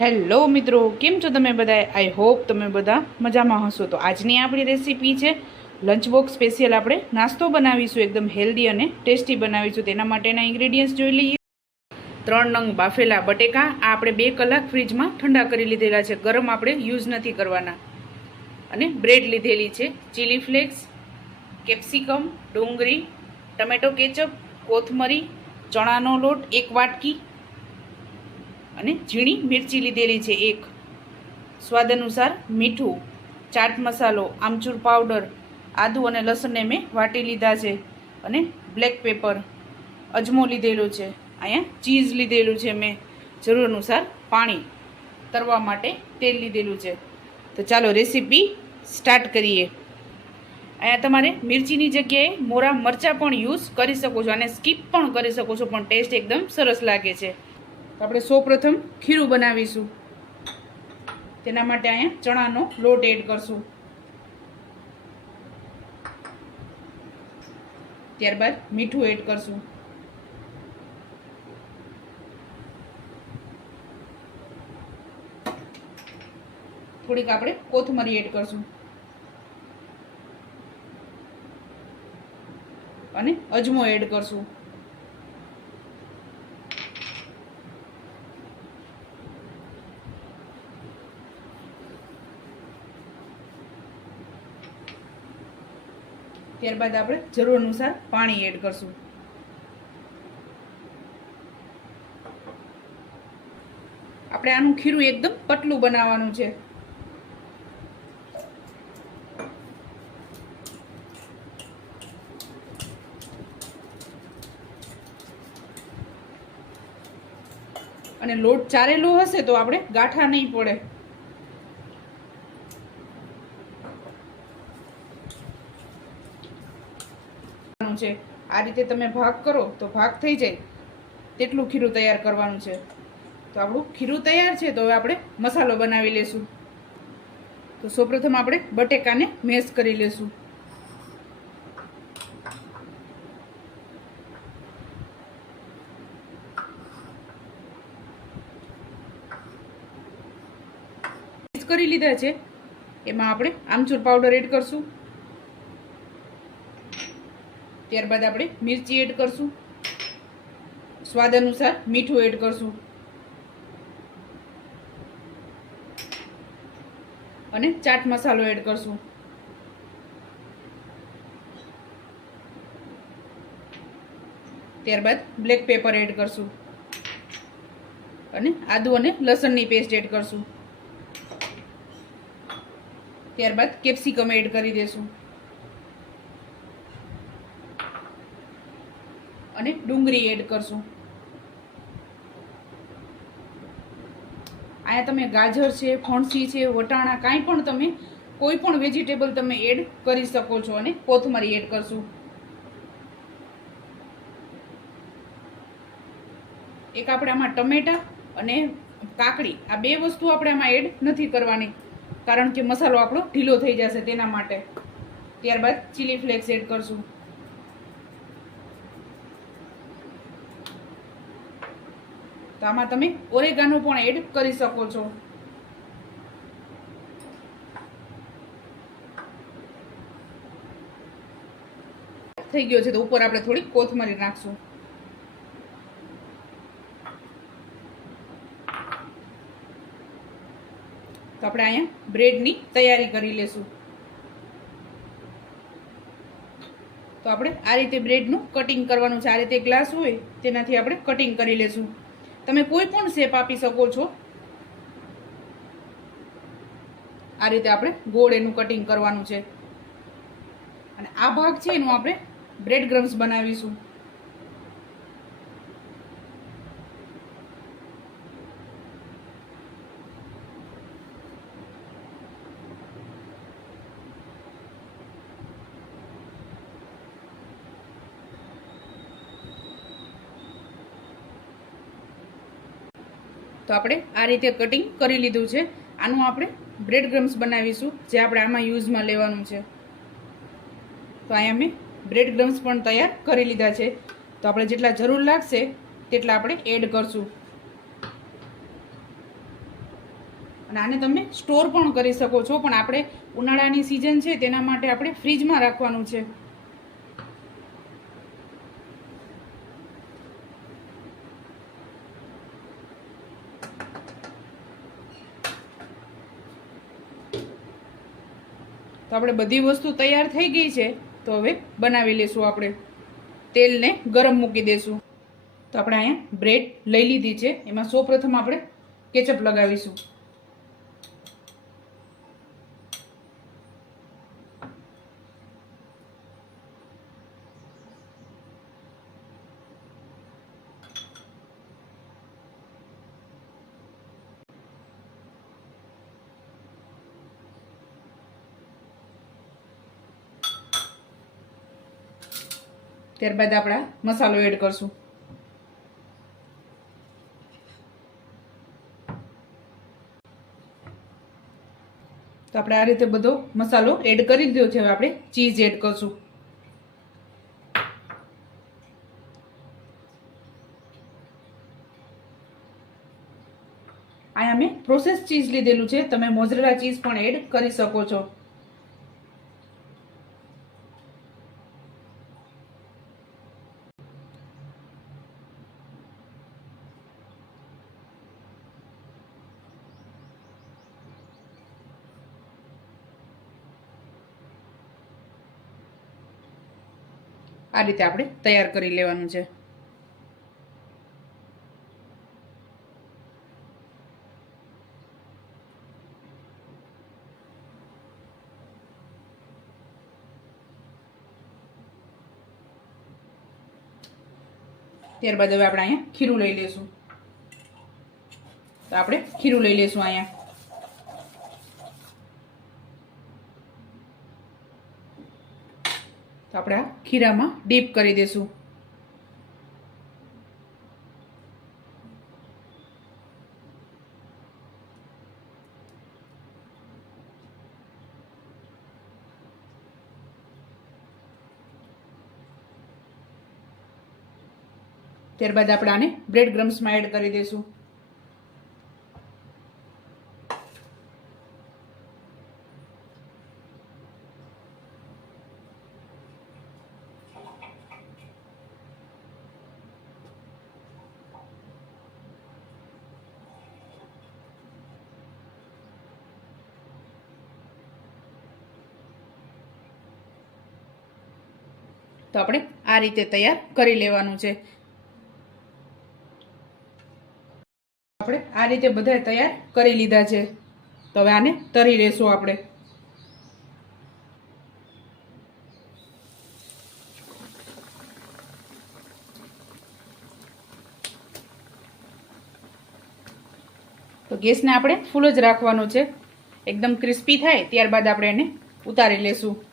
Hello મિત્રો, કેમ છો તમે બધા આઈ હોપ તમે બધા મજામાં હશો. તો આજની આપણી રેસીપી છે લંચ બોક્સ સ્પેશિયલ આપણે નાસ્તો બનાવીશું, એકદમ હેલ્ધી અને ટેસ્ટી બનાવીશું. તેના માટેના ઇન્ગ્રેડિયન્ટ્સ જોઈ લઈએ. ત્રણ નંગ બાફેલા બટેકા, આ આપણે બે કલાક ફ્રીજમાં ઠંડા કરી લીધેલા છે. ગરમ આપણે યુઝ નથી કરવાના. અને બ્રેડ લીધેલી છે. ચીલી ફ્લેક્સ કેપ્સિકમ ડુંગળી ટમેટો કેચઅપ કોથમરી, ચણાનો લોટ, એક વાટકી અને ઝીણી મિરચી લીધેલી છે એક. સ્વાદ અનુસાર મીઠું, ચાટ મસાલો, આમચૂર પાવડર, આદુ અને લસણને મેં વાટી લીધા છે અને બ્લેક પેપર, અજમો લીધેલો છે. અહીંયા ચીઝ લીધેલું છે મેં. જરૂર અનુસાર પાણી તરવા માટે તેલ લીધેલું છે. તો ચાલો રેસીપી સ્ટાર્ટ કરીએ. અહીંયા તમારે મિરચીની જગ્યાએ મોરા મરચાં પણ યુઝ કરી શકો છો અને સ્કીપ પણ કરી શકો છો, પણ ટેસ્ટ એકદમ સરસ લાગે છે. તો આપણે સૌપ્રથમ ખીરું બનાવીશું. તેના માટે અહીંયા ચણાનો લોટ એડ કરશું. ત્યારબાદ મીઠું એડ કરશું. થોડીક આપણે કોથમરી એડ કરશું. અને અજમો એડ કરશું. ત્યારબાદ આપણે જરૂર અનુસાર પાણી એડ કરશું. આપણે આનું ખીરું એકદમ પતલું બનાવવાનું છે. અને લોટ ચારેલો હશે તો આપણે ગાંઠા નહીં પડે. છે. આ રીતે તમે ભાગ કરો તો ભાગ થઈ જાય. તેટલું ખીરું તૈયાર કરવાનું છે. તો આપણું ખીરું તૈયાર છે તો હવે આપણે મસાલો બનાવી લેશું. તો સૌપ્રથમ આપણે બટેકાને મેશ કરી મિક્સ કરી લીધા છે. એમાં આપણે આમચૂર પાવડર એડ કરશું. ત્યારબાદ આપણે મિરચી એડ કરશું. સ્વાદ અનુસાર મીઠું એડ કરશું. અને ચાટ મસાલો એડ કરશું. ત્યારબાદ બ્લેક પેપર એડ કરશું. અને આદુ અને લસણની પેસ્ટ એડ કરશું. ત્યારબાદ કેપ્સિકમ એડ કરી દેશું. અને ડુંગળી એડ કરશું. અહીંયા તમે ગાજર છે, ફણસી છે, વટાણા, કાંઈ પણ તમે કોઈ પણ વેજીટેબલ તમે એડ કરી શકો છો અને કોથમરી એડ કરશું. એક આપણે આમાં ટમેટા અને કાકડી, આ બે વસ્તુ આપણે આમાં એડ નથી કરવાની, કારણ કે મસાલો આપણો ઢીલો થઈ જશે તેના માટે. ત્યારબાદ ચીલી ફ્લેક્સ એડ કરશું. તો આમાં તમે ઓરેગાનો પણ એડ કરી શકો છો. થઈ ગયો છે તો ઉપર આપણે થોડી કોથમરી નાખશું. તો આપણે અહીંયા બ્રેડની તૈયારી કરી લેશું. તો આપણે આ રીતે બ્રેડનું કટિંગ કરવાનું છે. આ રીતે ગ્લાસ હોય તેનાથી આપણે કટિંગ કરી લેશું. તમે કોઈ પણ શેપ આપી શકો છો. આ રીતે આપણે ગોળ એનું કટિંગ કરવાનું છે. અને આ ભાગ છે એનું આપણે બ્રેડ ક્રમ્સ બનાવીશું. તો આપણે આ રીતે કટિંગ કરી લીધું છે. આનું આપણે બ્રેડ ક્રમ્સ બનાવીશું, જે આપણે આમાં યુઝમાં લેવાનું છે. તો અહીંયા મેં બ્રેડ ક્રમ્સ પણ તૈયાર કરી લીધા છે. તો આપણે જેટલા જરૂર લાગશે, તેટલા આપણે એડ કરશું. અને આને તમે સ્ટોર પણ કરી શકો છો, પણ આપણે ઉનાળાની સિઝન છે, તેના માટે આપણે ફ્રીજમાં રાખવાનું છે. તો આપણે બધી વસ્તુ તૈયાર થઈ ગઈ છે, તો હવે બનાવી લેશું આપણે. તેલને ગરમ મૂકી દેશું. તો આપણે અહીંયા બ્રેડ લઈ લીધી છે. એમાં સૌ પ્રથમ આપણે કેચઅપ લગાવીશું. ત્યારબાદ આપણે મસાલો એડ કરશું. તો આપણે આ રીતે બધો મસાલો એડ કરી દીધો છે. હવે આપણે ચીઝ એડ કરશું. અહીંયા મેં પ્રોસેસ ચીઝ લીધેલું છે. તમે મોઝરેલા ચીઝ પણ એડ કરી શકો છો. આ રીતે આપણે તૈયાર કરી લેવાનું છે. ત્યારબાદ હવે આપણે અહીંયા ખીરું લઈ લેશું તો આપણે ખીરું લઈ લઈશું અહીંયા. તો આપણે આ ખીરામાં ડીપ કરી દઈશું ત્યારબાદ આપણે આને બ્રેડ ગ્રમ્સમાં એડ કરી દઈશું આપણે આ રીતે તૈયાર કરી લેવાનું છે. આપણે આ રીતે બધા તૈયાર કરી લીધા છે. તો હવે આને તરી લેશું આપણે. તો ગેસને આપણે ફૂલ જ રાખવાનો છે. એકદમ ક્રિસ્પી થાય, ત્યારબાદ આપણે એને ઉતારી લેશું.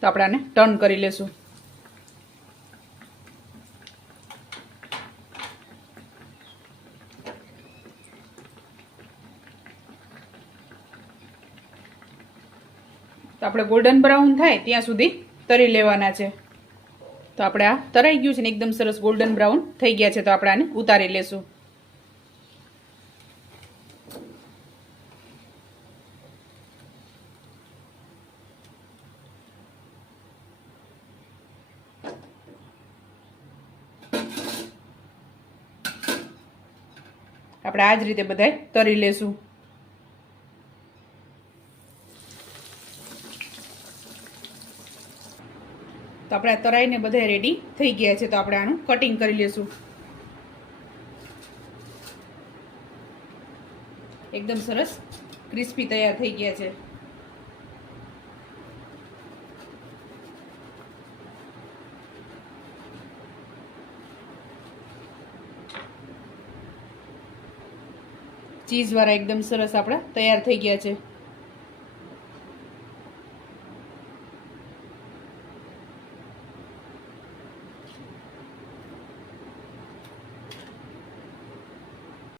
તો આપણે આને ટર્ન કરી લેશું. તો આપણે ગોલ્ડન બ્રાઉન થાય ત્યાં સુધી તરી લેવાના છે. તો આપણે આ તરાઈ ગયું છે ને, એકદમ સરસ ગોલ્ડન બ્રાઉન થઈ ગયા છે, તો આપણે આને ઉતારી લેશું. આપણે આ જ રીતે બધાય તરી લેશું. તો આપણે આ તરાઈને બધા રેડી થઈ ગયા છે, તો આપણે આનું કટિંગ કરી લેશું. એકદમ સરસ ક્રિસ્પી તૈયાર થઈ ગયા છે. ચીઝવાળા એકદમ સરસ આપણા તૈયાર થઈ ગયા છે.